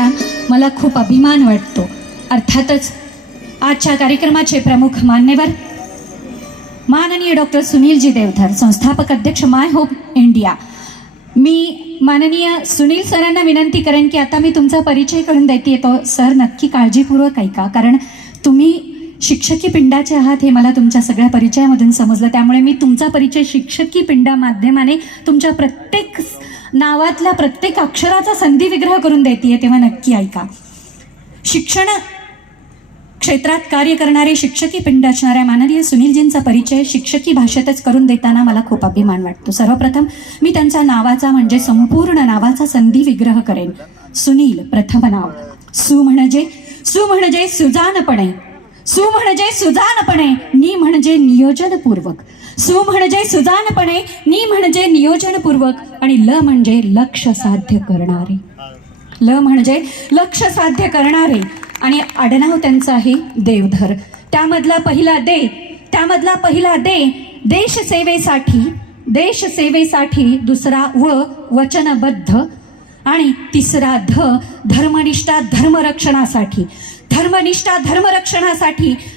देताना मला खूप अभिमान वाटतो। अर्थातच आजच्या कार्यक्रमाचे प्रमुख मान्यवर माननीय डॉक्टर सुनीलजी देवधर, संस्थापक अध्यक्ष माय होम इंडिया। मी माननीय सुनील सरांना विनंती करेन की आता मी तुमचा परिचय करून देते, तो सर नक्की काळजीपूर्वक ऐका, कारण तुम्ही शिक्षकी पिंडाचे आहात हे मला तुमच्या सगळ्या परिचयामधून समजलं। त्यामुळे मी तुमचा परिचय शिक्षकी पिंडा माध्यमाने तुमच्या प्रत्येक नावातल्या प्रत्येक अक्षराचा संधी विग्रह करून देते, तेव्हा नक्की ऐका। शिक्षण क्षेत्रात कार्य करणारे शिक्षकी पिंड असणाऱ्या माननीय सुनीलजींचा परिचय शिक्षकी भाषेतच करून देताना मला खूप अभिमान वाटतो। सर्वप्रथम मी त्यांच्या नावाचा म्हणजे संपूर्ण नावाचा संधी विग्रह करेन। सुनील प्रथम नाव, सु म्हणजे सुजानपणे, सु म्हणजे सुजानपणे, नि म्हणजे नियोजनपूर्वक, सु म्हणजे सुजानपणे, नि म्हणजे नियोजनपूर्वक आणि ल म्हणजे लक्ष साध्य करणारे, ल म्हणजे लक्ष साध्य करणारे आणि आडनाव त्यांचं आहे देवधर। त्यामधला पहिला दे देशसेवेसाठी, दुसरा वचनबद्ध आणि तिसरा धर्मनिष्ठा धर्मरक्षणासाठी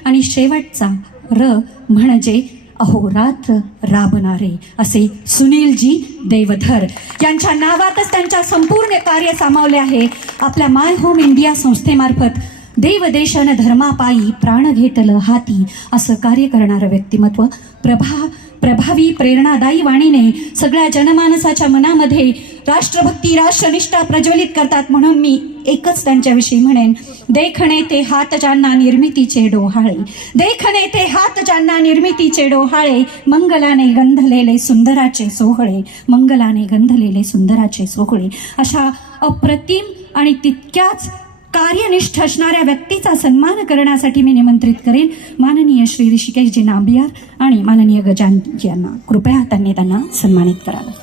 आणि शेवटचा र म्हणजे अहोरात्र राबणारे, असे सुनीलजी देवधर यांच्या नावातच त्यांच्या संपूर्ण कार्य सामावले आहे। आपल्या माय होम इंडिया संस्थेमार्फत देव देशानं धर्मापायी प्राण घेतलं हाती असं कार्य करणारं व्यक्तिमत्व प्रभावी प्रेरणादायी वाणीने सगळ्या जनमानसाच्या मनामध्ये राष्ट्रभक्ती राष्ट्रनिष्ठा प्रज्वलित करतात। म्हणून मी एकच त्यांच्याविषयी म्हणेन, देखणे ते हात ज्यांना निर्मितीचे डोहाळे, देखणे ते हात ज्यांना निर्मितीचे डोहाळे, मंगलाने गंधलेले सुंदराचे सोहळे, मंगलाने गंधलेले सुंदराचे सोहळे, अशा अप्रतिम आणि तितक्याच कार्यनिष्ठ असणाऱ्या व्यक्तीचा सन्मान करण्यासाठी मी निमंत्रित करेन माननीय श्री ऋषिकेशजी नांबियार आणि माननीय गजानन यांना। कृपया त्यांना सन्मानित करावं।